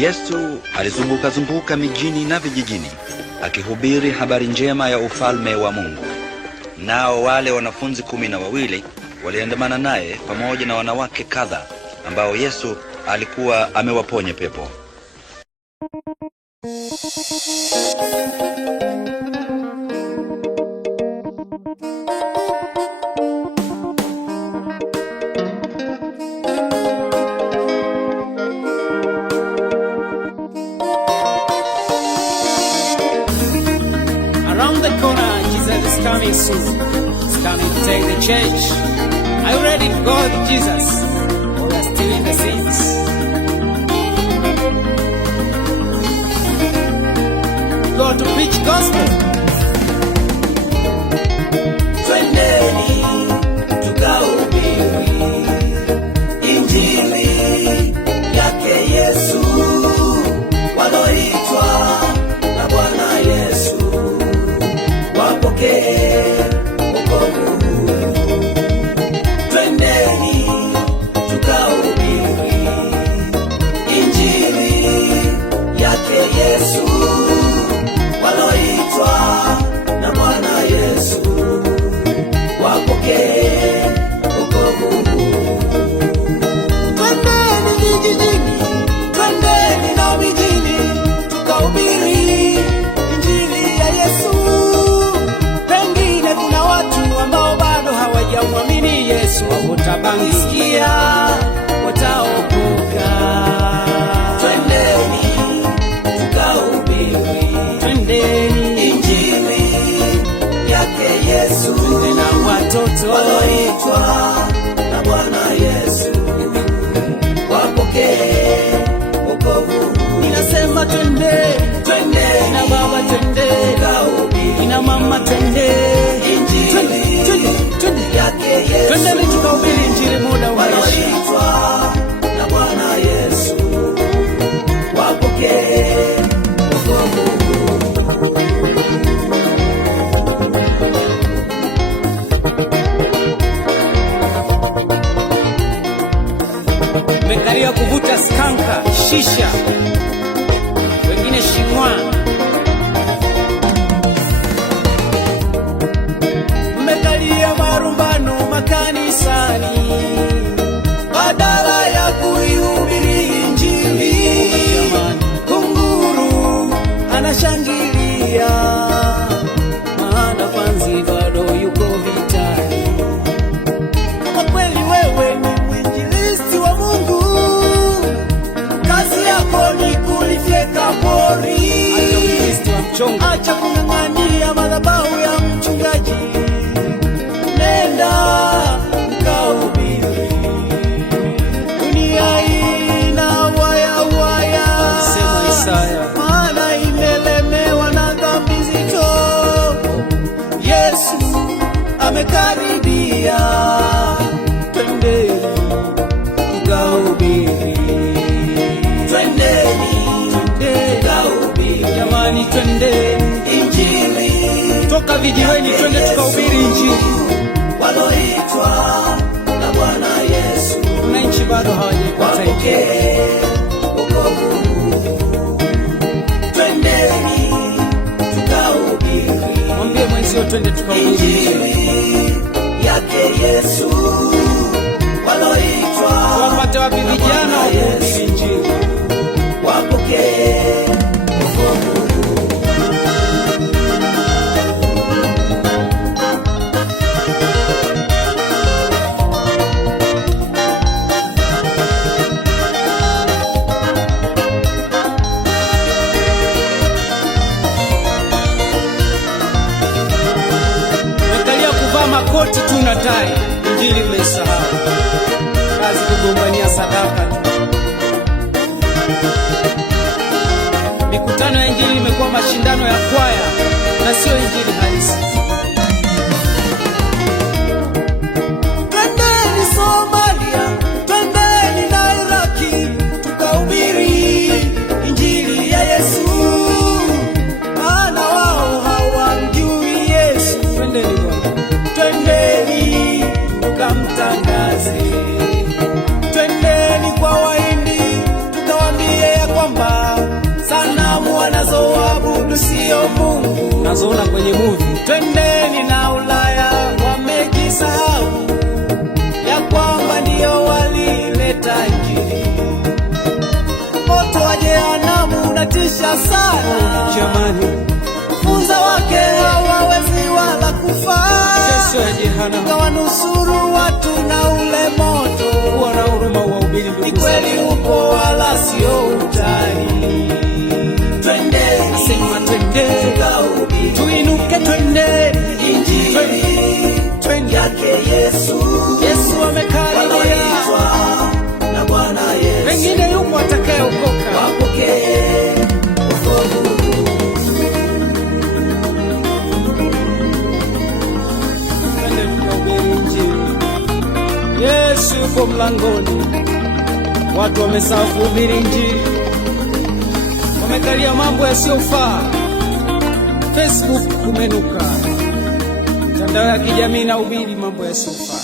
Yesu alizunguka mijini na vijijini akihubiri habari njema ya ufalme wa Mungu. Nao wale wanafunzi 12 waliandamana naye pamoja na wanawake kadha ambao Yesu alikuwa amewaponya pepo. Around the corner, Jesus is coming soon. He's coming to take the church. Are you ready to go with Jesus? Or are still in the sins? Go to preach gospel. Twendeni tukahubiri injili yake Yesu, waloitwa na Bwana Yesu wapokee wokovu. Twendeni tukahubiri injili yake Yesu, waloitwa na Bwana Yesu wapokee wokovu. Twendeni vijijini, twendeni na mijini, tukahubiri injili ya Yesu. Pengine kuna watu ambao bado hawajamwamini Yesu, Watabangia, wataokoka. Twendeni tukahubiri twendeni injili yake Yesu, na watoto waloitwa na Bwana Yesu wapokee wokovu. Ninasema twendeni, Twendeni na baba twendeni, tukahubiri na mama twendeni, injili yake Yesu, twendeni tukahubiri injili muda umeisha. waloitwa na Bwana Yesu wapokee wokovu. Mmekalia kuvuta skanka, shisha, wengine shingwa. Mmekalia marumbano makanisani badala ya kuihubiri injili. Kunguru anashangilia maana panzi bado yuko vitani. Kwa kweli wewe ni mwinjilisti wa Mungu, kazi yako ni kulifyeka pori. Acha ukristo wa mchongo. Acha kung'ang'ania madhabahu ya mchungaji, nenda ukahubiri. Dunia ina waya, Sema Isaya. maana imelemewa na dhambi zito. Yesu amekaribia, twendeni tukahubiri. Twendeni tukahubiri Jamani twendeni, injili toka vijiweni twende tukahubiri injili. waloitwa na Bwana Yesu Kuna nchi bado hawajaipata injili. wapokee wokovu. Twendeni tukahubiri Mwambie mwenzio twende tukahubiri injili. injili yake Yesu, waloitwa Wapate wapi vijana wa kuhubiri injili? wapokee wokovu. Mmekalia kuvaa makoti tu na tai, injili mmesahau. Kazi kugombania sadaka tu. Mikutano ya injili imekuwa mashindano ya kwaya na sio injili halisi. Twendeni Somalia, twendeni na Iraki, tukahubiri injili ya Yesu, maana wao hawamjui Yesu. Twendeni Bwana. Twendeni tukamtangaze, twendeni kwa Wahindi tukawaambie ya kwamba Mungu sio Mungu, nazoona kwenye movie. twendeni na Ulaya, wamejisahau ya kwamba ndio walileta Injili. Moto wa jehanamu unatisha sana Jamani, funza wake hawawezi wala kufaa, Yesu ya jehanamu kawanusuru watu na ule moto. kuwa na huruma, wahubiri Ni ndugu kweli zangu. upo wala sio utani. Twendeni, Sema twende, tukahubiri tuinuke twende, Injili yake Yesu. Yesu amekaribia, Wanaoitwa na Bwana Yesu pengine yupo atakayeokoka. wapokee wokovu. Twende tukahubiri Injili. Yesu yuko mlangoni, watu wamesahau kuhubiri Injili, wamekalia mambo yasiyofaa. Facebook kumenuka, mitandao ya kijamii inahubiri mambo yasiyofaa.